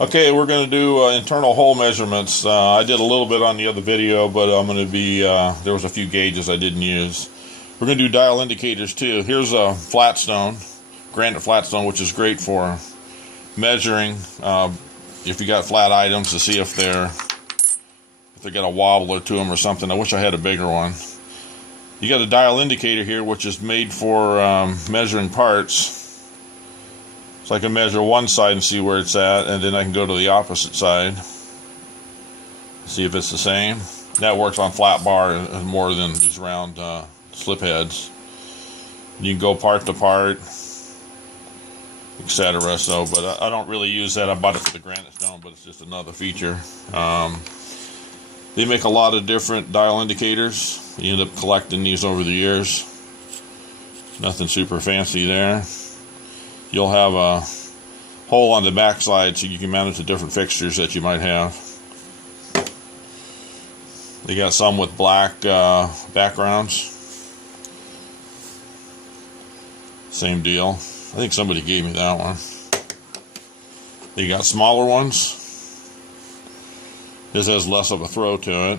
Okay, we're going to do internal hole measurements. I did a little bit on the other video, but I'm going to be, there was a few gauges I didn't use. We're going to do dial indicators too. Here's a flatstone, granite flatstone, which is great for measuring if you got flat items to see if they got a wobbler to them or something. I wish I had a bigger one. You got a dial indicator here, which is made for measuring parts. So I can measure one side and see where it's at, and then I can go to the opposite side, see if it's the same. That works on flat bar more than these round slip heads. You can go part to part, etc. So, but I don't really use that. I bought it for the granite stone, but it's just another feature. They make a lot of different dial indicators. You end up collecting these over the years. Nothing super fancy there. You'll have a hole on the back side so you can mount it to different fixtures that you might have. They got some with black backgrounds. Same deal. I think somebody gave me that one. They got smaller ones. This has less of a throw to it.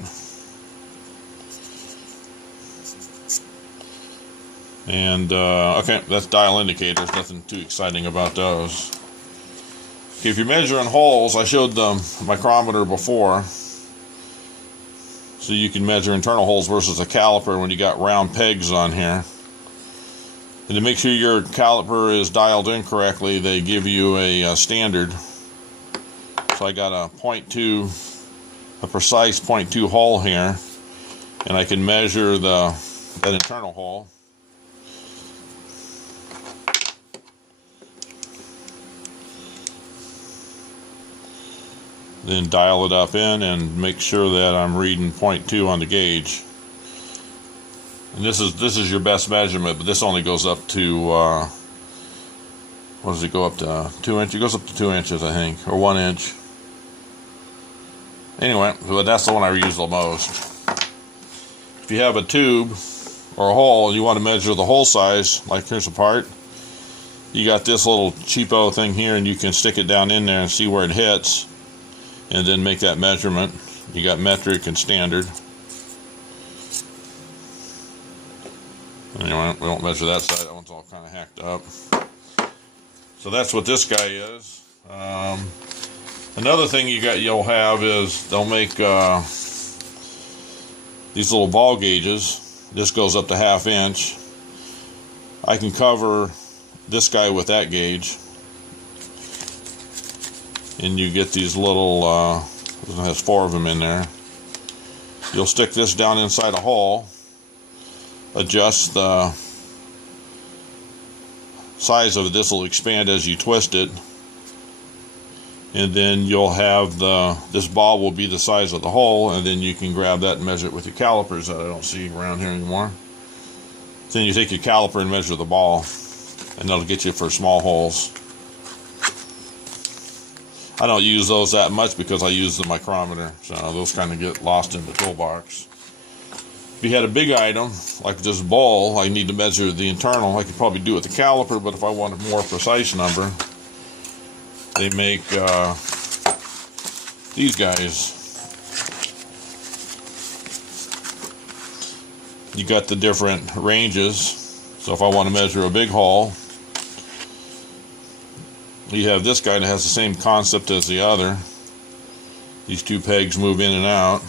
And okay, that's dial indicators. Nothing too exciting about those. Okay, if you're measuring holes, I showed the micrometer before, so you can measure internal holes versus a caliper when you got round pegs on here. And to make sure your caliper is dialed in correctly, they give you a standard. So I got a precise 0.2 hole here, and I can measure that internal hole. Then dial it up in and make sure that I'm reading 0.2 on the gauge. And this is your best measurement, but this only goes up to what does it go up to? 2 inches? It goes up to 2 inches, I think, or 1 inch. Anyway, but that's the one I use the most. If you have a tube or a hole and you want to measure the hole size, like here's a part, you got this little cheapo thing here, and you can stick it down in there and see where it hits, and then make that measurement. You got metric and standard. Anyway, we won't measure that side. That one's all kind of hacked up. So that's what this guy is. Another thing you'll have is they'll make these little ball gauges. This goes up to 1/2 inch. I can cover this guy with that gauge, and you get these little, it has 4 of them in there. You'll stick this down inside a hole, adjust the size of it. This will expand as you twist it, and then you'll have this ball will be the size of the hole, and then you can grab that and measure it with your calipers that I don't see around here anymore. Then you take your caliper and measure the ball, and that'll get you for small holes. I don't use those that much because I use the micrometer, so those kind of get lost in the toolbox. If you had a big item like this bowl, I need to measure the internal. I could probably do it with the caliper, but if I want a more precise number, they make these guys. You got the different ranges. So if I want to measure a big hole, you have this guy that has the same concept as the other. These 2 pegs move in and out.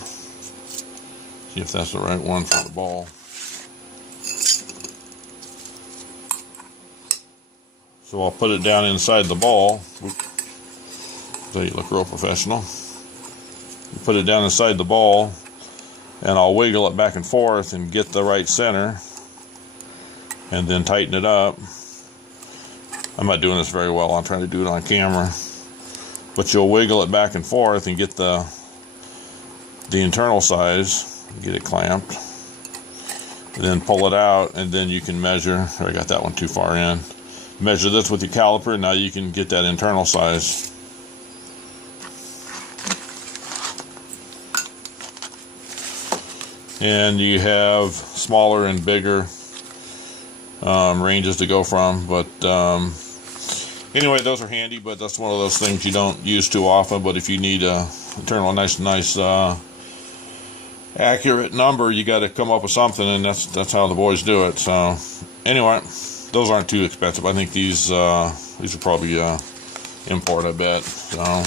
See if that's the right one for the ball. So I'll put it down inside the ball. So you look real professional. You put it down inside the ball, and I'll wiggle it back and forth and get the right center, and then tighten it up. I'm not doing this very well. I'm trying to do it on camera. But you'll wiggle it back and forth and get the internal size, get it clamped, and then pull it out, and then you can measure. I got that one too far in. Measure this with your caliper. Now you can get that internal size. And you have smaller and bigger ranges to go from, but Anyway, those are handy, but that's one of those things you don't use too often. But if you need a nice accurate number, you got to come up with something, and that's how the boys do it. So anyway, those aren't too expensive. I think these are probably import, I bet. So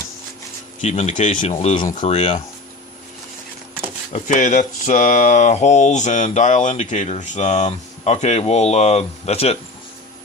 keep them in the case you don't lose them, Korea. Okay, that's holes and dial indicators. Okay, well, that's it.